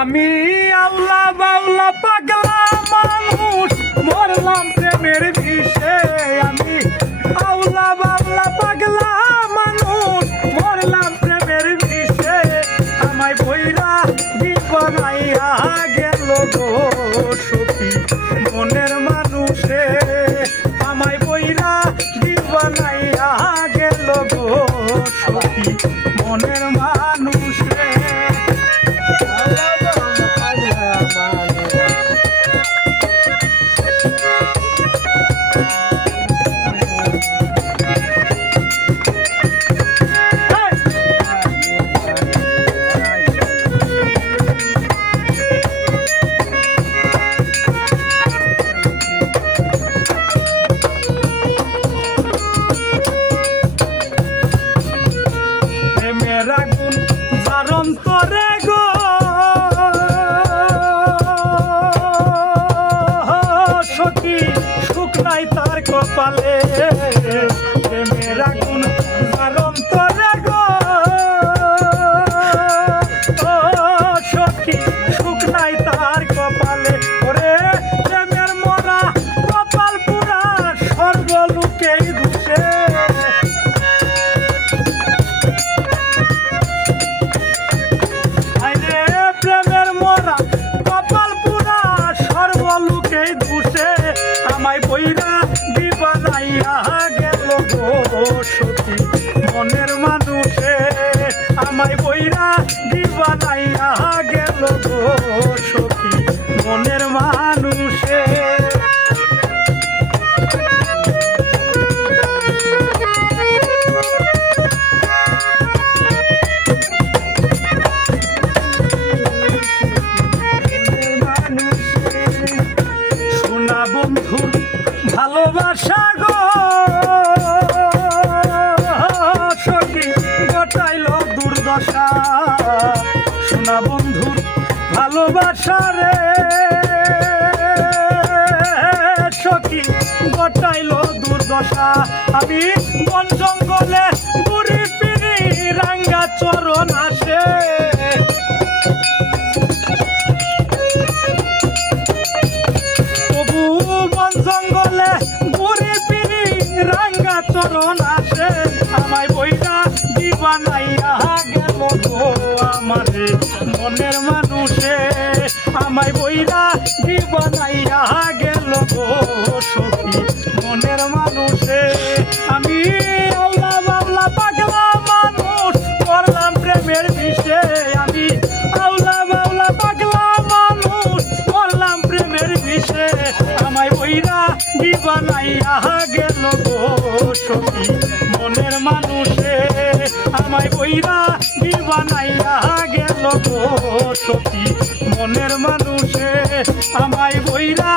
আমি আল্লাহ বাউলা পাগলা মানুষ মরলাম প্রেমের বিষে। আমি আল্লাহ বাউলা পাগলা মানুষ মরলাম প্রেমের বিষে। আমায় বইরা জীবনাইয়া গেল গো সখী মনের মানুষে। আমায় বইরা জীবনাইয়া গেল গো সখী মনের মানুষে। আগুন জারণ করে গো সখী সুখ নাই তার কপালে। প্রেমের আগুন জারণ করে গো সখী সুখ নাই তার কপালে। ওরে প্রেমের মরা কপাল পুরা সর্বলোকেই দুষে। আমায় বইরা দিবানাইয়া গেল গো সখী মনের মানুষে। আমায় বইরা দিবানাইয়া গেল গো সখী মনের মানুষে। বন্ধুর ভালোবাসা গো সখী ঘটাইল দুর্দশা। সোনা বন্ধুর ভালোবাসা রে সখী ঘটাইল দুর্দশা। আমি বন জঙ্গলে ঘুরি ফিরি রাঙ্গা চরণ আসে। জঙ্গলে ঘুরে ফিরি রাঙ্গা চরণ আসে। আমায় বইরা দিবানাইয়া গেল গো আমারে মনের মানুষে। আমায় বইরা দিবানাইয়া গেল গো সখী মনের মানুষে। আমি আল্লাহ বাউলা পাগলা মানুষ করলাম প্রেমের বিষে। আমি আল্লাহ বাউলা পাগলা মানুষ করলাম প্রেমের বিষে। আমায় বইরা দিবানাইয়া গেল গো সখী মনের মানুষে। আমায় বইরা দিবানাইয়া গেল গো সখী মনের মানুষে। আমায় বইরা